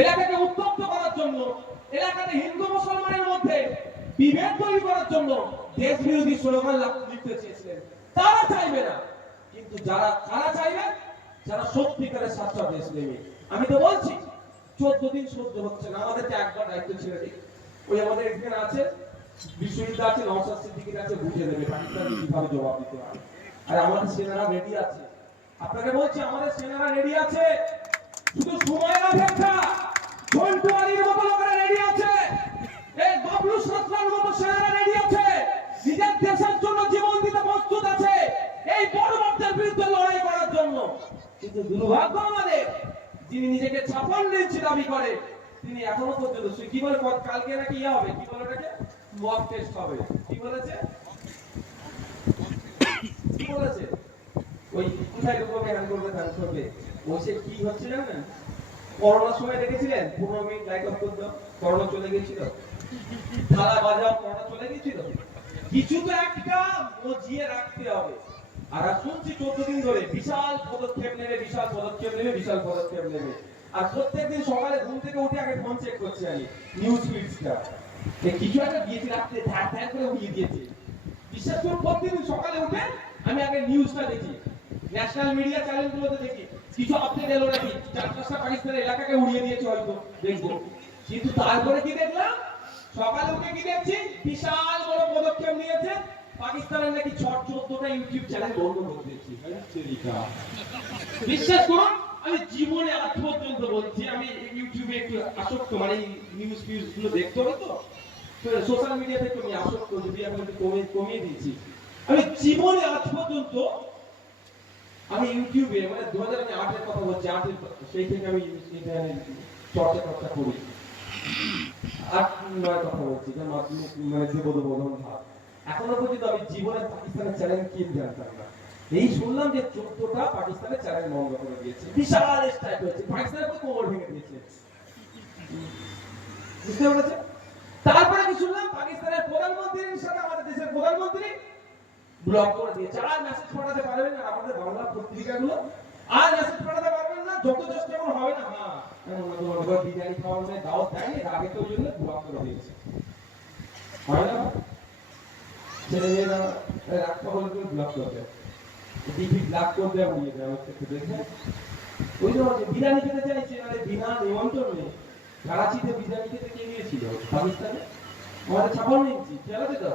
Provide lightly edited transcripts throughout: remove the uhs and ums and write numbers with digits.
এলাকাকে উত্তপ্ত করার জন্য, এলাকাতে হিন্দু মুসলমানের মধ্যে বিভেদ তৈরি করার জন্য দেশ বিরোধী স্লোগান লিখতে চেয়েছিলেন। তারা চাইবে না, কিন্তু কারা চাইবে? যারা সত্যিকারের সাচ্চা দেশ প্রেমী। আমি তো বলছি 14 দিন সহ্য হচ্ছে না, আমাদেরকে একবার দায়িত্ব ছেড়ে দিই। ওই আমাদের এখানে আছে বিশ্ববিদ্যালয় আছে, নওশাদ সিদ্দিকীর আছে, বুঝে নেবে পাকিস্তান কিভাবে জবাব দিতে পারে। আর আমাদের সেনারা রেডি আছে। আপনাকে বলছি আমাদের সেনারা রেডি আছে, শুধু সময়ের অপেক্ষা। ঝন্টু আলীর মতো লোকেরা রেডি আছে, এই বাবলু সরকারের মতো সেনারা রেডি আছে, নিজের দেশের জন্য জীবন দিতে প্রস্তুত আছে এই বড়বাবদের বিরুদ্ধে লড়াই করার জন্য। কিন্তু দুর্ভাগ্য আমাদের, যিনি নিজেকে 56 ইঞ্চি দাবি করে তিনি এখনো পর্যন্ত কি বলে, কালকে নাকি ইয়ে হবে, কি বলে ওটাকে, মক টেস্ট হবে। কি বলেছে? কি বলেছে? ওই কোথায় ঢুকবে, হ্যান্ড করবে, ধ্যান করবে। বসে কি হচ্ছে জানেন? করোনার সময় দেখেছিলেন 15 মিনিট লাইট অফ করতো, করোনা চলে গিয়েছিল। থালা বাজাও, করোনা চলে গিয়েছিল। কিছু তো একটা মজিয়ে রাখতে হবে। আর শুনছি 14 দিন ধরে বিশাল পদক্ষেপ নেবে, বিশাল পদক্ষেপ নেবে, বিশাল পদক্ষেপ নেবে। আর প্রত্যেকদিন সকালে ঘুম থেকে উঠে আগে ফোন চেক করছি আমি, নিউজ ফিডসটা কিছু একটা দিয়েছি রাত্রে, ধ্যাক ধ্যাক করে উড়িয়ে দিয়েছে। বিশ্বাস করুন প্রত্যেকদিন সকালে উঠে আমি আগে নিউজটা দেখি, ন্যাশনাল মিডিয়া চ্যানেলগুলোতে দেখি কিছু আপডেট এলো নাকি, 4-5টা পাকিস্তানের এলাকাকে উড়িয়ে দিয়েছে হয়তো, দেখবো। কিন্তু তারপরে কি দেখলাম, সকালে উঠে কি দেখছি, বিশাল বড় পদক্ষেপ নিয়েছে, পাকিস্তানের নাকি 14টা ইউটিউব চ্যানেল বন্ধ করে দিয়েছে। বিশ্বাস করুন আমি জীবনে আজ পর্যন্ত বলছি, আমি ইউটিউবে একটু আসক্ত, মানে নিউজ ফিউজ গুলো দেখতে হবে তো সোশ্যাল মিডিয়াতে একটু আমি আসক্ত, যদি আমি একটু কমিয়ে দিয়েছি। আমি জীবনে আজ পর্যন্ত আমি ইউটিউবে, মানে 2008 এর কথা বলছি, 8 সেই থেকে আমি চর্চা করি। 8-9 কথা বলছি, যে মাধ্যমিক মানে জীবনবোধন ভাব। এখনো পর্যন্ত আমি জীবনে পাকিস্তানের চ্যানেল কি জানতাম না। এই শুনলাম যে 14টা পাকিস্তানের চ্যানেল বন্ধ করে দিয়েছে, বিশাল স্ট্রাইক হয়েছে, পাকিস্তানের পুরো কোমর ভেঙে দিয়েছে। বুঝতে পেরেছেন? তারপরে কি শুনলাম, পাকিস্তানের প্রধানমন্ত্রীর সাথে আমাদের দেশের প্রধানমন্ত্রী ব্লক করে দিয়েছে। আর মেসেজ পাঠাতে পারবেন না, আমাদের বাংলা পত্রিকাগুলো আর মেসেজ পাঠাতে পারবেন না, যত চেষ্টা করে হবে না। হ্যাঁ, তোমার বিরিয়ানি খাওয়ানোর দাওয়াত দেয়নি, আগে তো জন্য ব্লক করে দিয়েছে। হয় না? ছেলেমেয়েরা রাখতে হলে তুমি ব্লক করবে, ডিপি ব্লক করবে, উড়িয়ে দেওয়া হচ্ছে। দেখবেন ওই যে বিরিয়ানি খেতে চাইছে, মানে বিনা নিমন্ত্রণে করাচিতে বিরিয়ানি খেতে কে গিয়েছিল পাকিস্তানে, আমাদের 56 ইঞ্চি, খেয়াল আছে তো?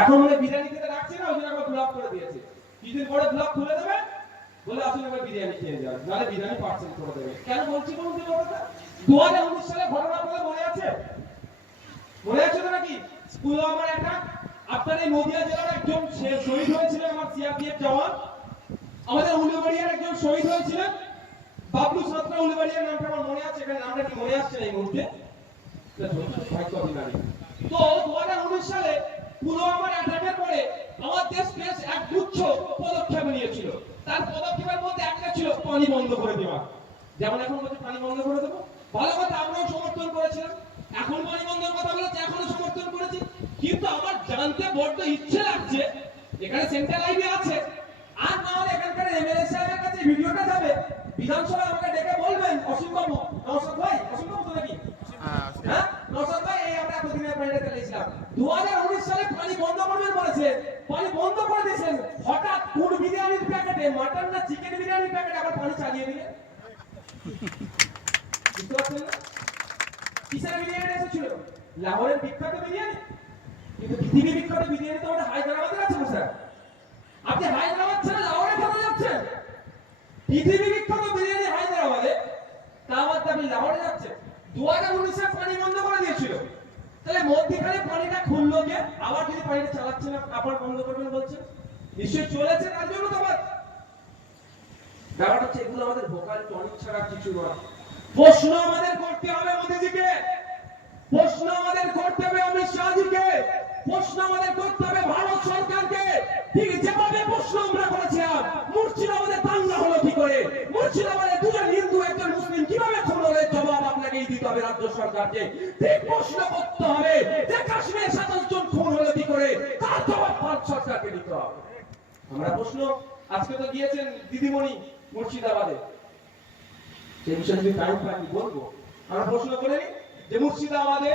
এখন মানে বিরিয়ানি খেতে রাখছে না, ওই জন্য আবার ব্লক করে দিয়েছে। কিছুদিন পরে ব্লক খুলে দেবে, বলে আসলে এবার বিরিয়ানি খেয়ে যান, নাহলে বিরিয়ানি পার্সেল করে দেবে। কেন বলছি বলুন তো কথা? 2019 সালে ঘটনা বলে মনে আছে? মনে আছে তো নাকি? পুলওয়ামার অ্যাটাক, আপনার এই নদিয়া জেলার একজন শহীদ হয়েছিলেন, আমার সিআরপিএফ জওয়ান। আমাদের উলুবাড়িয়ার একজন শহীদ হয়েছিলেন, বাবলু সাতরা উলুবাড়িয়ার নামটা আমার মনে আছে, এখানে নামটা কি মনে আসছে এই মুহূর্তে? তো 2019 সালে পুলওয়ামার অ্যাটাকের পরে আমার দেশ এক গুচ্ছ পদক্ষেপ নিয়েছিল। তার পদক্ষেপের মধ্যে একটা ছিল পানি বন্ধ করে দেওয়া। যেমন এখন বলছে পানি বন্ধ করে দেবো, ভালো কথা, আমরাও সমর্থন করেছিলাম। এখন পানি বন্ধের কথা বলেছে, এখনো সমর্থন করেছি। কিন্তু আমার জানতে বড্ড ইচ্ছে লাগছে, এখানে সেন্ট্রাল আইডি আছে, আর না হলে এখানকার এমএলএ সাহেবের কাছে ভিডিওটা যাবে, বিধানসভায় আমাকে ডেকে বলবেন, অসীম বাবু, নওশাদ ভাই, অসীম বাবু তো নাকি? হ্যাঁ, নওশাদ ভাই, এই আমরা এতদিনের প্ল্যানটা চালিয়েছিলাম, 2019 সালে পানি বন্ধ করবেন বলেছে, পানি বন্ধ করে দিয়েছেন। হঠাৎ কোন বিরিয়ানির প্যাকেটে, মাটন না চিকেন বিরিয়ানির প্যাকেটে আবার পানি চালিয়ে দিলেন। বুঝতে পারছেন না? কিসের বিরিয়ানি এসেছিল? লাহোরের বিখ্যাত বিরিয়ানি। কিন্তু পৃথিবী বিখ্যাত বিরিয়ানি তো ওটা হায়দ্রাবাদে আছে না স্যার। আপনি হায়দ্রাবাদ ছেড়ে লাহোরে কেন যাচ্ছেন? পৃথিবী বিখ্যাত বিরিয়ানি হায়দ্রাবাদে, তা বাদ আপনি লাহোরে যাচ্ছেন। 2019 পানি বন্ধ করে দিয়েছিল, তাহলে মধ্যখানে পানিটা খুললো কে? আবার যদি পানিটা চালাচ্ছে না, আবার বন্ধ করবেন বলছে, নিশ্চয়ই চলেছে, তার জন্য তো আবার ব্যাপারটা হচ্ছে। এগুলো আমাদের ভোকাল টনিক ছাড়া কিছু নয়। প্রশ্ন আমাদের করতে হবে মোদিজিকে, প্রশ্ন আমাদের করতে হবে অমিত শাহজিকে, প্রশ্ন আমাদের করতে হবে ভারত সরকারকে। ঠিক যেভাবে প্রশ্ন আমরা করেছিলাম মুর্শিদাবাদে দাঙ্গা হলো কি করে, মুর্শিদাবাদে দুজন হিন্দু একজন মুসলিম কিভাবে খুন হলো, জবাব আপনাকেই দিতে হবে রাজ্য সরকারকে। ঠিক প্রশ্ন করতে হবে যে কাশ্মীরে 27 জন খুন হলো কি করে, তার জবাব ভারত সরকারকে দিতে হবে। আমরা প্রশ্ন, আজকে তো গিয়েছেন দিদিমণি মুর্শিদাবাদে, সেই বিষয়ে যদি টাইম পাই আমি বলবো। আমরা প্রশ্ন করে নিই যে মুর্শিদাবাদে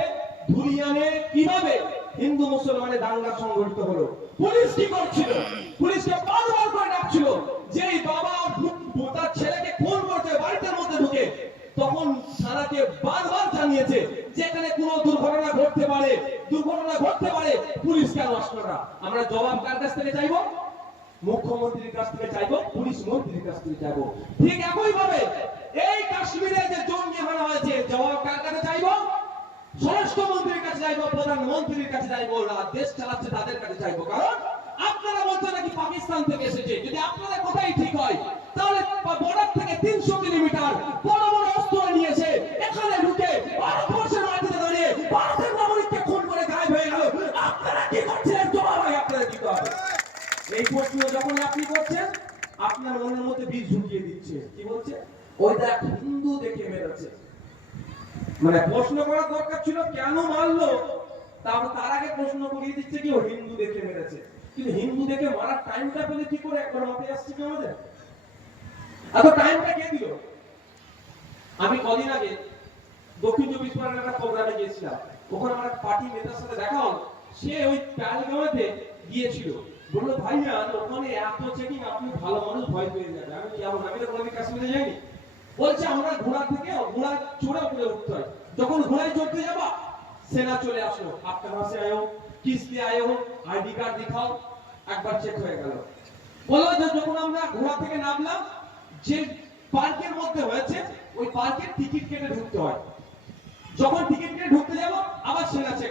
ধুলিয়ানে কিভাবে হিন্দু মুসলমানের দাঙ্গা সংঘটিত হলো, পুলিশ কি করছিল? পুলিশকে বারবার করে ডাকছিল, যেই বাবা তার ছেলেকে খুন করতে বাড়িতে মধ্যে ঢুকে, তখন থানাকে বারবার জানিয়েছে যে এখানে কোনো দুর্ঘটনা ঘটতে পারে, পুলিশ কেন আসলো না? আমরা জবাব কার কাছ থেকে চাইবো? মুখ্যমন্ত্রীর কাছ থেকে চাইবো, পুলিশ মন্ত্রীর কাছ থেকে চাইবো। ঠিক একই ভাবে এই কাশ্মীরে যে জঙ্গি হানা হয়েছে, জবাব কার কাছে চাইবো? স্বরাষ্ট্রমন্ত্রীর কাছে চাইবো, প্রধানমন্ত্রীর কাছে চাইবো, দেশ চালাচ্ছে তাদের কাছে চাইবো। কারণ আপনারা বলছেন নাকি পাকিস্তান থেকে এসেছে। যদি আপনাদের কথাই ঠিক হয়, তাহলে বর্ডার থেকে 300 কিলোমিটার বড় বড় অস্ত্র নিয়েছে, এখানে ঢুকে ভারতবর্ষের মাটিতে দাঁড়িয়ে ভারতের নাগরিককে খুন করে গায়েব হয়ে গেল। আপনারা কি করছিলেন? জবাব আপনারা দিতে হবে। এই প্রশ্ন যখন আপনি করছেন, আপনার মনের মধ্যে বীজ ঢুকিয়ে দিচ্ছে। কি বলছে? ওই দেখ হিন্দু দেখে মেরেছে। মানে প্রশ্ন করার দরকার ছিল কেন মারলো, তারপর তার আগে প্রশ্ন করিয়ে দিচ্ছে কি ও হিন্দু দেখে মেরেছে। কিন্তু হিন্দু দেখে মারার টাইমটা পেলে কি করে একবার মাথায় আসছে কি আমাদের? এত টাইমটা কে দিল? আমি কদিন আগে দক্ষিণ 24 পরগনার একটা প্রোগ্রামে গিয়েছিলাম। ওখানে আমার পার্টি নেতার সাথে দেখা হল। সে ওই প্যালগাঁওতে গিয়েছিল। বললো ভাইয়া ওখানে এত চেকিং, আপনি ভালো মানুষ ভয় পেয়ে যাবে। আমি কেমন? আমি তো কোনোদিন কাশ্মীরে যাইনি। বলছে আমরা ঘোড়া থেকে ঘোড়া চড়ে উপরে উঠতে হয়। যখন ঘোড়ায় চড়তে যাবা, সেনা চলে আসলো, আপনার কাছে আয়ো, কিস দিয়ে আয়ো, আইডি কার্ড দেখাও। একবার চেক হয়ে গেল। বললো যে যখন আমরা ঘোড়া থেকে নামলাম, যে পার্কের মধ্যে হয়েছে ওই পার্কের টিকিট কেটে ঢুকতে হয়। যখন টিকিট কেটে ঢুকতে যাব, আবার সেনা চেক